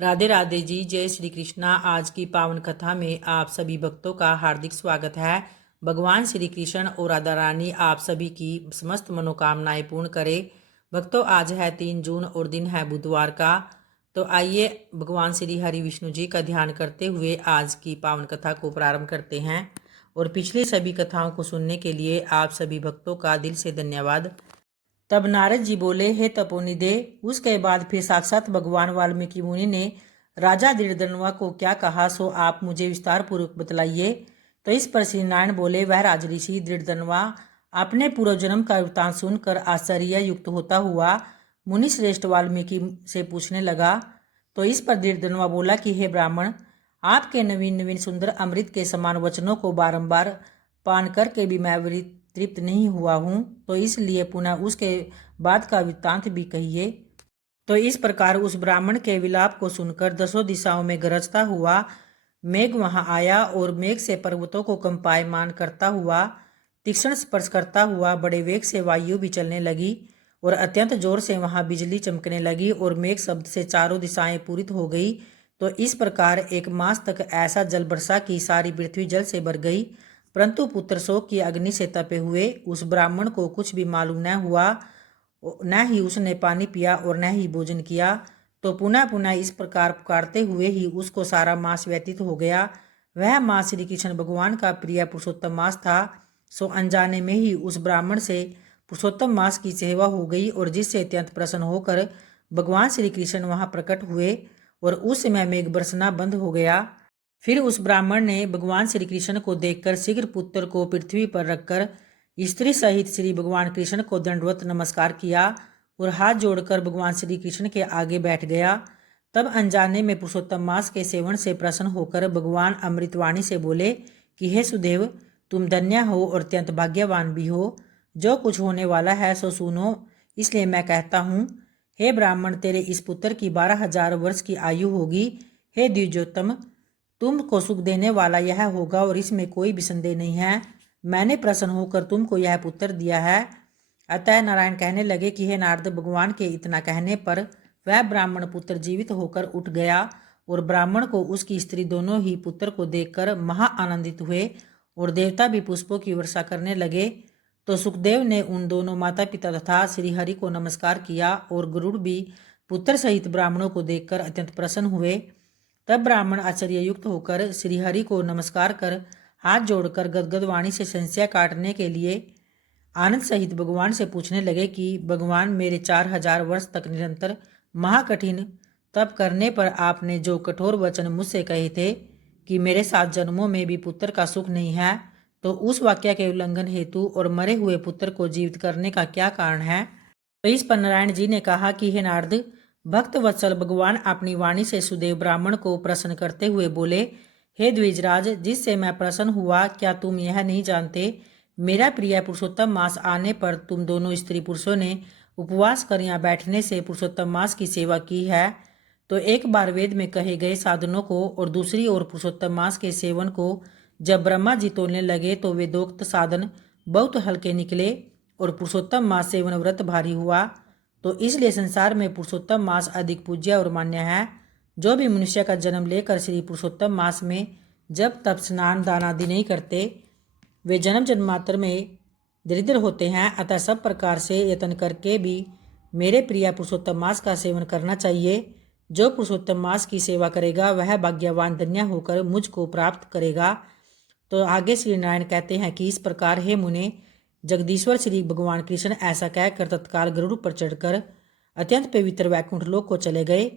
राधे राधे जी। जय श्री कृष्णा। आज की पावन कथा में आप सभी भक्तों का हार्दिक स्वागत है। भगवान श्री कृष्ण और राधा रानी आप सभी की समस्त मनोकामनाएं पूर्ण करें। भक्तों, आज है 3 जून और दिन है बुधवार का। तो आइए भगवान श्री हरि विष्णु जी का ध्यान करते हुए आज की पावन कथा को प्रारंभ करते हैं। और पिछली सभी कथाओं को सुनने के लिए आप सभी भक्तों का दिल से धन्यवाद। तब नारद जी बोले, हे तपोनिधे। उसके बाद फिर साक्षात भगवान वाल्मीकि मुनि ने राजा दृढ़धनुआ को क्या कहा, सो आप मुझे विस्तार पूर्वक बतलाइए। तो इस पर श्री नारायण बोले, वह राजऋषि दृढ़धनुआ अपने पूर्व जन्म का वृत्तांत सुनकर आश्चर्य युक्त होता हुआ मुनि श्रेष्ठ वाल्मीकि से पूछने लगा। तो इस पर दृढ़धनुआ बोला कि हे ब्राह्मण, आपके नवीन नवीन सुंदर अमृत के समान वचनों को बारंबार पान करके भी मैं तृप्त नहीं हुआ हूँ, तो इसलिए पुनः उसके बाद का वृत्तांत भी कहिए। तो इस प्रकार उस ब्राह्मण के विलाप को सुनकर 10 दिशाओं में गरजता हुआ मेघ वहां आया और मेघ से पर्वतों को कंपायमान करता हुआ, तीक्ष्ण स्पर्श करता हुआ बड़े वेग से वायु भी चलने लगी और अत्यंत जोर से वहां बिजली चमकने लगी और मेघ शब्द से चारों दिशाएं पूरित हो गई। तो इस प्रकार 1 मास तक ऐसा जल बरसा कि सारी पृथ्वी जल से भर गई। परंतु पुत्र शोक की अग्नि से तपे हुए उस ब्राह्मण को कुछ भी मालूम न हुआ, न ही उसने पानी पिया और न ही भोजन किया। तो पुनः पुनः इस प्रकार पुकारते हुए ही उसको सारा मास व्यतीत हो गया। वह मास श्री कृष्ण भगवान का प्रिय पुरुषोत्तम मास था। सो अनजाने में ही उस ब्राह्मण से पुरुषोत्तम मास की सेवा हो गई और जिससे अत्यंत प्रसन्न होकर भगवान श्री कृष्ण वहां प्रकट हुए और उस समय मेघ बरसना बंद हो गया। फिर उस ब्राह्मण ने भगवान श्री कृष्ण को देखकर शीघ्र पुत्र को पृथ्वी पर रखकर स्त्री सहित श्री भगवान कृष्ण को दंडवत नमस्कार किया और हाथ जोड़कर भगवान श्री कृष्ण के आगे बैठ गया। तब अनजाने में पुरुषोत्तम मास के सेवन से प्रसन्न होकर भगवान अमृतवाणी से बोले कि हे सुदेव, तुम धन्य हो और अत्यंत भाग्यवान भी हो। जो कुछ होने वाला है सो सुनो, इसलिए मैं कहता हूँ। हे ब्राह्मण, तेरे इस पुत्र की 12,000 वर्ष की आयु होगी। हे द्विजोत्तम, तुमको सुख देने वाला यह होगा और इसमें कोई भी संदेह नहीं है। मैंने प्रसन्न होकर तुमको यह पुत्र दिया है। अतः नारायण कहने लगे कि हे नारद, भगवान के इतना कहने पर वह ब्राह्मण पुत्र जीवित होकर उठ गया और ब्राह्मण को उसकी स्त्री दोनों ही पुत्र को देखकर महा आनंदित हुए और देवता भी पुष्पों की वर्षा करने लगे। तो सुखदेव ने उन दोनों माता पिता तथा श्रीहरि को नमस्कार किया और गरुड़ भी पुत्र सहित ब्राह्मणों को देखकर अत्यंत प्रसन्न हुए। तब ब्राह्मण आश्चर्ययुक्त होकर श्रीहरि को नमस्कार कर हाथ जोड़कर गदगद वाणी से संशय काटने के लिए आनंद सहित भगवान से पूछने लगे कि भगवान, मेरे 4,000 वर्ष तक निरंतर महाकठिन तप करने पर आपने जो कठोर वचन मुझसे कहे थे कि मेरे 7 जन्मों में भी पुत्र का सुख नहीं है, तो उस वाक्य के उल्लंघन हेतु और मरे हुए पुत्र को जीवित करने का क्या कारण है। तो इस पर नारायण जी ने कहा कि हे नारद, भक्त वत्सल भगवान अपनी वाणी से सुदेव ब्राह्मण को प्रसन्न करते हुए बोले, हे द्विजराज, जिससे मैं प्रसन्न हुआ, क्या तुम यह नहीं जानते, मेरा प्रिय पुरुषोत्तम मास आने पर तुम दोनों स्त्री पुरुषों ने उपवास कर यहाँ बैठने से पुरुषोत्तम मास की सेवा की है। तो एक बार वेद में कहे गए साधनों को और दूसरी ओर पुरुषोत्तम मास के सेवन को जब ब्रह्मा जी तोलने लगे तो वेदोक्त साधन बहुत हल्के निकले और पुरुषोत्तम मास सेवन व्रत भारी हुआ। तो इसलिए संसार में पुरुषोत्तम मास अधिक पूज्य और मान्य है। जो भी मनुष्य का जन्म लेकर श्री पुरुषोत्तम मास में जब तब स्नान दान आदि नहीं करते, वे जन्म जन्मांतर में दरिद्र होते हैं। अतः सब प्रकार से यत्न करके भी मेरे प्रिय पुरुषोत्तम मास का सेवन करना चाहिए। जो पुरुषोत्तम मास की सेवा करेगा वह भाग्यवान धन्य होकर मुझको प्राप्त करेगा। तो आगे श्री नारायण कहते हैं कि इस प्रकार हे मुने, जगदीश्वर श्री भगवान कृष्ण ऐसा कहकर तत्काल गरुड़ पर चढ़कर अत्यंत पवित्र वैकुंठ लोक को चले गए।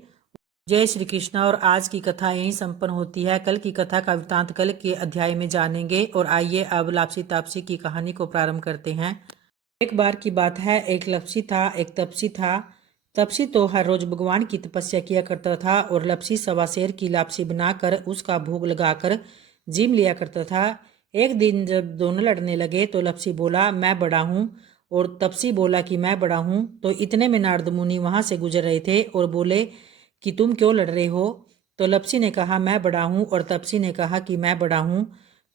जय श्री कृष्ण। और आज की कथा यहीं संपन्न होती है। कल की कथा का वृत्तांत कल के अध्याय में जानेंगे। और आइए अब लापसी तापसी की कहानी को प्रारंभ करते हैं। एक बार की बात है, एक लपसी था, एक तपसी था। तपसी तो हर रोज भगवान की तपस्या किया करता था और लपसी 1.25 सेर की लापसी बनाकर उसका भोग लगाकर जिम लिया करता था। एक दिन जब दोनों लड़ने लगे तो लपसी बोला, मैं बड़ा हूँ, और तपसी बोला कि मैं बड़ा हूँ। तो इतने में नारद मुनि वहां से गुजर रहे थे और बोले कि तुम क्यों लड़ रहे हो। तो लपसी ने कहा, मैं बड़ा हूँ, और तपसी ने कहा कि मैं बड़ा हूँ।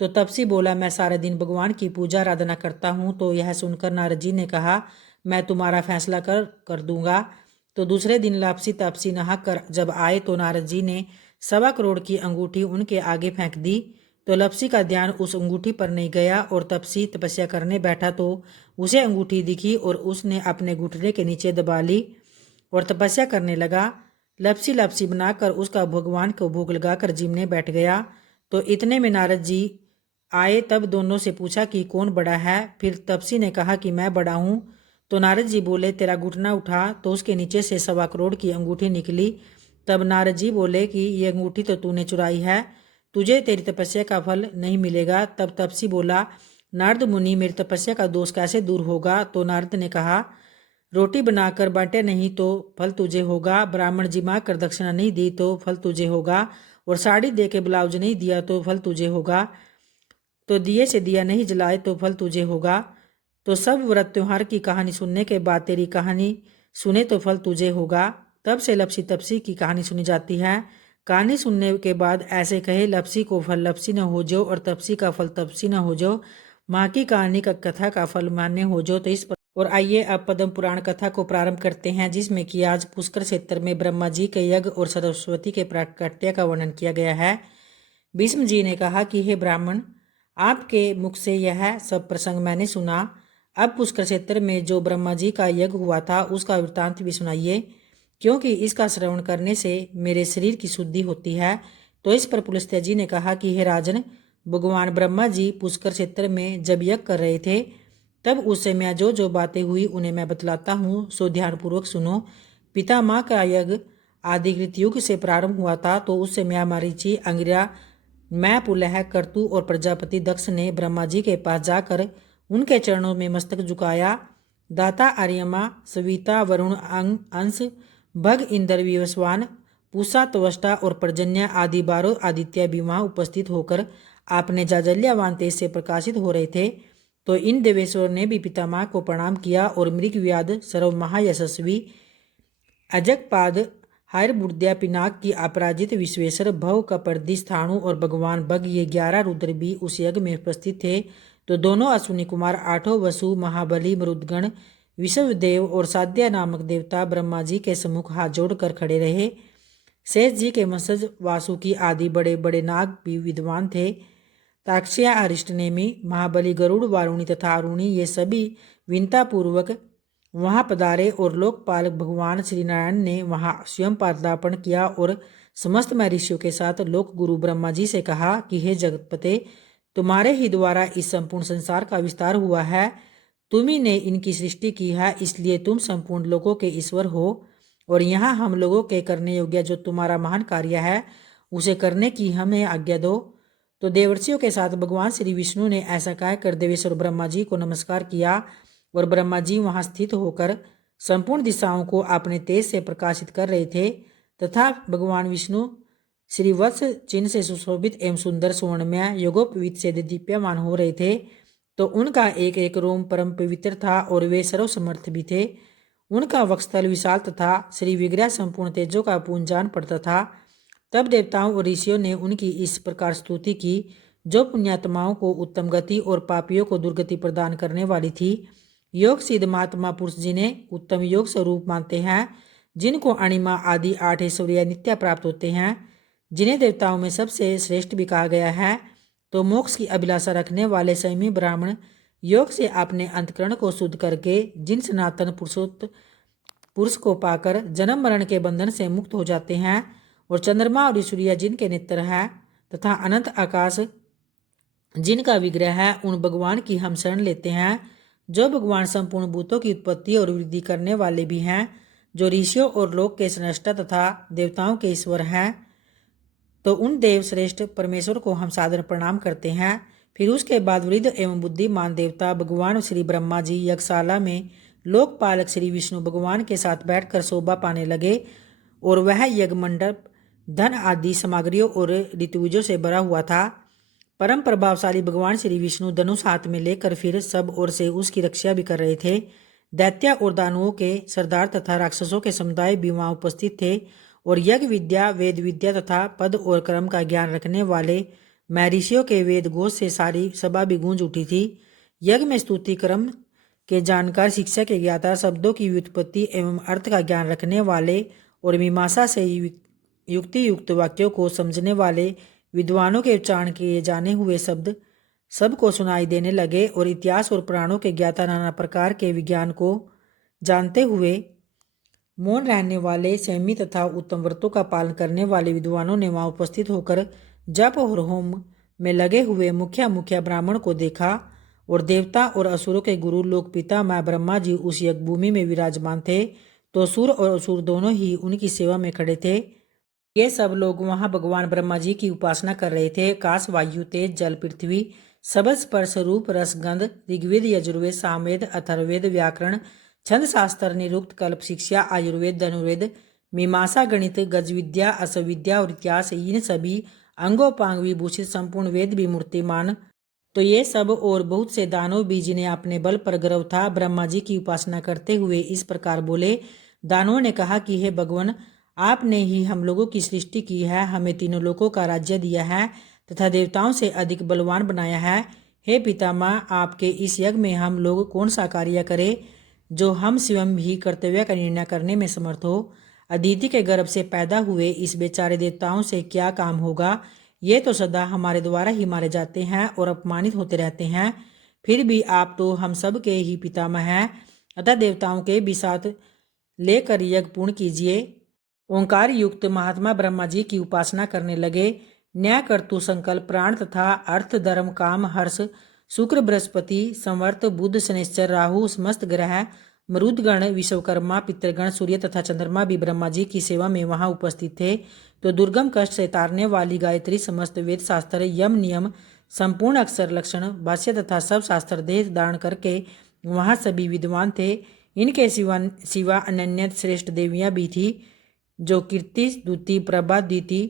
तो तपसी बोला, मैं सारे दिन भगवान की पूजा आराधना करता हूँ। तो यह सुनकर नारद जी ने कहा, मैं तुम्हारा फैसला कर दूंगा। तो दूसरे दिन लापसी तापसी नहाकर जब आए तो नारद जी ने 1.25 करोड़ की अंगूठी उनके आगे फेंक दी। तो लपसी का ध्यान उस अंगूठी पर नहीं गया और तपसी तपस्या करने बैठा तो उसे अंगूठी दिखी और उसने अपने घुटने के नीचे दबा ली और तपस्या करने लगा। लपसी लपसी बनाकर उसका भगवान को भोग लगाकर जिमने बैठ गया। तो इतने में नारद जी आए, तब दोनों से पूछा कि कौन बड़ा है। फिर तपसी ने कहा कि मैं बड़ा हूँ। तो नारद जी बोले तेरा घुटना उठा, तो उसके नीचे से 1.25 करोड़ की अंगूठी निकली। तब नारद जी बोले कि ये अंगूठी तो तूने चुराई है, तुझे तेरी तपस्या का फल नहीं मिलेगा। तब तपसी बोला नारद मुनि, मेरी तपस्या का दोष कैसे दूर होगा। तो नारद ने कहा रोटी बनाकर बांटे नहीं तो फल तुझे होगा, ब्राह्मण जिमा कर दक्षिणा नहीं दी तो फल तुझे होगा, और साड़ी दे के ब्लाउज नहीं दिया तो फल तुझे होगा, तो दिए से दिया नहीं जलाए तो फल तुझे होगा। तो सब व्रत त्योहार की कहानी सुनने के बाद तेरी कहानी सुने तो फल तुझे होगा। तब से लपसी तपसी की कहानी सुनी जाती है। कहानी सुनने के बाद ऐसे कहे लपसी को फल लपसी न हो जो और तपसी का फल तपसी न हो जो, माँ की कहानी का कथा का फल मान्य हो जो। तो इस पर और आइए अब पद्म पुराण कथा को प्रारंभ करते हैं, जिसमें कि आज पुष्कर क्षेत्र में ब्रह्मा जी के यज्ञ और सरस्वती के प्राकट्य का वर्णन किया गया है। भीष्म जी ने कहा कि हे ब्राह्मण, आपके मुख से यह सब प्रसंग मैंने सुना। अब पुष्कर क्षेत्र में जो ब्रह्मा जी का यज्ञ हुआ था उसका वृत्तांत भी सुनाइए, क्योंकि इसका श्रवण करने से मेरे शरीर की शुद्धि होती है। तो इस पर पुलस्त्य जी ने कहा कि हे राजन, भगवान ब्रह्मा जी पुष्कर क्षेत्र में जब यज्ञ कर रहे थे तब उस समय जो जो बातें हुई उन्हें मैं बतलाता हूँ, सो ध्यानपूर्वक सुनो। पिता माँ का यज्ञ आदिकृत युग से प्रारंभ हुआ था। तो उस समय मरीचि, अंगिरा, मैं, पुलह, कर्तु और प्रजापति दक्ष ने ब्रह्मा जी के पास जाकर उनके चरणों में मस्तक झुकाया। दाता आर्यमा, सविता, वरुण, अंश, भग, इंद्र, विवस्वान, पूषा, त्वष्टा और पर्जन्य आदि 12 आदित्य भी वहाँ उपस्थित होकर आपने जाजल्यवान तेज से प्रकाशित हो रहे थे। तो इन देवेश्वर ने भी पितामह को प्रणाम किया और मृग व्याध, सर्व महायशस्वी अजगपाद, हायरबुद्ध्या, पिनाक की अपराजित, विश्वेश्वर, भव, कपर्दी, स्थाणु और भगवान बग, ये 11 रुद्र भी उस यज्ञ में उपस्थित थे। तो दोनों अश्विनी कुमार, 8 वसु, महाबली, मरुदगण, विश्वदेव और साध्या नामक देवता ब्रह्मा जी के सम्मुख हाथ जोड़कर खड़े रहे। शेष जी के वंशज वासुकी आदि बड़े बड़े नाग भी विद्वान थे। ताक्षया, अरिष्टनेमी, महाबली, गरुड़, वारुणी तथा अरुणी, ये सभी विनतापूर्वक वहाँ पधारे और लोकपालक भगवान श्री नारायण ने वहाँ स्वयं पदार्पण किया और समस्त महर्षियों के साथ लोक गुरु ब्रह्मा जी से कहा कि हे जगतपते, तुम्हारे ही द्वारा इस संपूर्ण संसार का विस्तार हुआ है, तुम ही ने इनकी सृष्टि की है, इसलिए तुम संपूर्ण लोगों के ईश्वर हो। और यहाँ हम लोगों के करने योग्य जो तुम्हारा महान कार्य है उसे करने की हमें आज्ञा दो। तो देवर्षियों के साथ भगवान श्री विष्णु ने ऐसा कहकर देवेश्वर ब्रह्मा जी को नमस्कार किया और ब्रह्मा जी वहां स्थित होकर संपूर्ण दिशाओं को अपने तेज से प्रकाशित कर रहे थे तथा भगवान विष्णु श्री वत्स चिन्ह से सुशोभित एवं सुंदर स्वर्णमय योगोपवीत से दीप्यमान हो रहे थे। तो उनका एक एक रोम परम पवित्र था और वे सर्वसमर्थ भी थे। उनका वक्षस्थल विशाल तथा श्री विग्रह संपूर्ण तेजों का पूंजान पड़ता था। तब देवताओं और ऋषियों ने उनकी इस प्रकार स्तुति की, जो पुण्यात्माओं को उत्तम गति और पापियों को दुर्गति प्रदान करने वाली थी। योग सिद्ध महात्मा पुरुष जिन्हें उत्तम योग स्वरूप मानते हैं, जिनको अणिमा आदि 8 ऐश्वर्य नित्य प्राप्त होते हैं, जिन्हें देवताओं में सबसे श्रेष्ठ भी कहा गया है, तो मोक्ष की अभिलाषा रखने वाले संयमी ब्राह्मण योग से अपने अंतकरण को शुद्ध करके जिन सनातन पुरुष को पाकर जन्म मरण के बंधन से मुक्त हो जाते हैं, और चंद्रमा और सूर्य जिनके नेत्र है तथा अनंत आकाश जिनका विग्रह है, उन भगवान की हम शरण लेते हैं, जो भगवान संपूर्ण भूतों की उत्पत्ति और वृद्धि करने वाले भी हैं, जो ऋषियों और लोक के सृष्टा तथा देवताओं के ईश्वर हैं। तो उन देव श्रेष्ठ परमेश्वर को हम सादर प्रणाम करते हैं। फिर उसके बाद वृद्ध एवं बुद्धिमान देवता भगवान श्री ब्रह्मा जी यज्ञशाला में लोकपालक श्री विष्णु भगवान के साथ बैठकर शोभा पाने लगे, और वह यज्ञ मंडप धन आदि सामग्रियों और ऋतुजों से भरा हुआ था। परम प्रभावशाली भगवान श्री विष्णु धनुष हाथ में लेकर फिर सब ओर से उसकी रक्षा भी कर रहे थे। दैत्य और दानवों के सरदार तथा राक्षसों के समुदाय भी वहां उपस्थित थे, और यज्ञ विद्या, वेद विद्या तथा पद और क्रम का ज्ञान रखने वाले महर्षियों के वेद घोष से सारी सभा भी गूंज उठी थी। यज्ञ में स्तुति क्रम के जानकार, शिक्षा के ज्ञाता, शब्दों की व्युत्पत्ति एवं अर्थ का ज्ञान रखने वाले और मीमांसा से युक्ति युक्त वाक्यों को समझने वाले विद्वानों के उच्चारण किए जाने हुए शब्द सबको सुनाई देने लगे और इतिहास और पुराणों के ज्ञाता नाना प्रकार के विज्ञान को जानते हुए मौन रहने वाले, संयमी तथा उत्तम व्रतों का पालन करने वाले विद्वानों ने वहां उपस्थित होकर जप और होम में लगे हुए मुखिया ब्राह्मण को देखा और देवता और असुरों के गुरु लोक पिता माँ ब्रह्मा जी उस यज्ञ भूमि में विराजमान थे, तो सुर और असुर दोनों ही उनकी सेवा में खड़े थे। ये सब लोग वहां भगवान ब्रह्मा जी की उपासना कर रहे थे। आकाश, वायु, तेज, जल, पृथ्वी, शब्द, स्पर्श, रूप, रस, गंध, ऋग्वेद, यजुर्वेद, सामवेद, अथर्ववेद, व्याकरण, छंद शास्त्र, निरुक्त, कल्प, शिक्षा, आयुर्वेद, धनुर्वेद, मीमांसा, गणित, गज विद्या, असविद्या और इतिहास, इन सभी अंगोपांग विभूषित संपूर्ण वेद भी मूर्तिमान। तो ये सब और बहुत से दानव भी जिन्हें अपने बल पर गर्व था, ब्रह्मा जी की उपासना करते हुए इस प्रकार बोले। दानवों ने कहा कि हे भगवान, आपने ही हम लोगों की सृष्टि की है, हमें तीनों लोकों का राज्य दिया है तथा देवताओं से अधिक बलवान बनाया है। हे पितामह, आपके इस यज्ञ में हम लोग कौन सा कार्य करें जो हम स्वयं ही कर्तव्य का निर्णय करने में समर्थ हो। अदिति के गर्भ से पैदा हुए इस बेचारे देवताओं से क्या काम होगा। ये तो सदा हमारे द्वारा ही मारे जाते हैं और अपमानित होते रहते हैं। फिर भी आप तो हम सब के ही पितामह हैं, अतः देवताओं के भी साथ लेकर यज्ञ पूर्ण कीजिए। ओंकार युक्त महात्मा ब्रह्मा जी की उपासना करने लगे। न्याय, कर्तु, संकल्प, प्राण तथा अर्थ, धर्म, काम, हर्ष, शुक्र, बृहस्पति, संवर्त, बुध, शनिश्चर, राहु, समस्त ग्रह, मरुदगण, विश्वकर्मा, पितृगण, सूर्य तथा चंद्रमा भी ब्रह्मा जी की सेवा में वहां उपस्थित थे। तो दुर्गम कष्ट से तारने वाली गायत्री, समस्त वेद शास्त्र, यम नियम, संपूर्ण अक्षर लक्षण, भाष्य तथा सब शास्त्र देह धारण करके वहां सभी विद्वान थे। इनके सिवा अनन्य श्रेष्ठ देवियां भी थी, जो कीर्ति, स्तुति, प्रभा, दीति,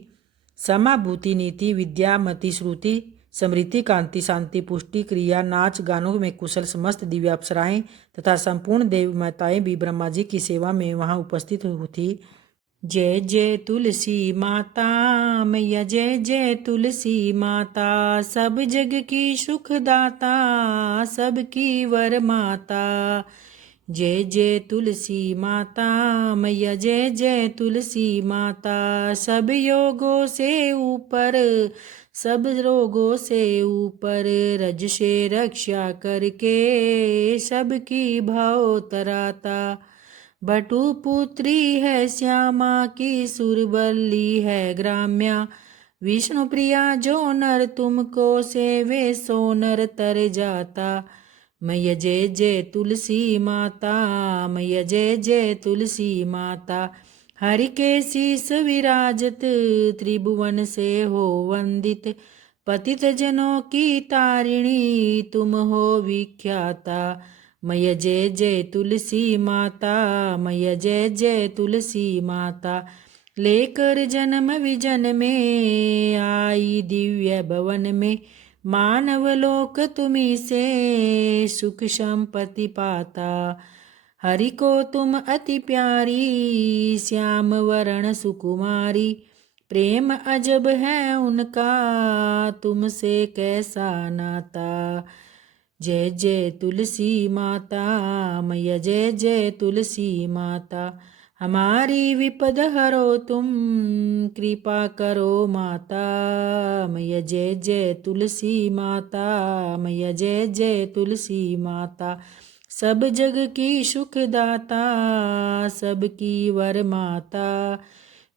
समाभूति, नीति, विद्या, मति, श्रुति, समृद्धि, कांति, शांति, पुष्टि, क्रिया, नाच गानों में कुशल समस्त दिव्य अप्सराएं तथा संपूर्ण देव माताएं भी ब्रह्मा जी की सेवा में वहां उपस्थित थी। जय जय तुलसी माता मैया, जय जय तुलसी माता, सब जग की सुखदाता, सबकी वर माता। जय जय तुलसी माता मैया, जय जय तुलसी माता, सब योगों से ऊपर, सब रोगों से ऊपर, रज से रक्षा करके सबकी भाव तराता। भटु पुत्री है श्यामा की, सुरबल्ली है ग्राम्या, विष्णु प्रिया जो नर तुमको सेवे सो नर तर जाता। मैया जय जय तुलसी माता मैया, जय जय तुलसी माता, हरि के शीस विराजत, त्रिभुवन से हो वंदित, पतित जनों की तारिणी तुम हो विख्याता। मैया जय जय तुलसी माता मैया, जय जय तुलसी माता, लेकर जन्म विजन में आई दिव्य भवन में, मानव लोक तुम्ही से सुख संपत्ति पाता। हरि को तुम अति प्यारी, श्याम वरण सुकुमारी, प्रेम अजब है उनका, तुमसे कैसा नाता। जय जय तुलसी माता मैया, जय जय तुलसी माता, हमारी विपद हरो तुम, कृपा करो माता। मैया जय जय तुलसी माता मैया, जय जय तुलसी माता, सब जग की सुखदाता, सबकी वर माता।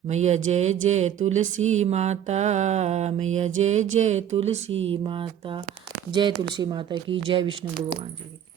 मैया जय जय तुलसी माता मैया, जय जय तुलसी माता। जय तुलसी माता की जय। विष्णु भगवान जी की।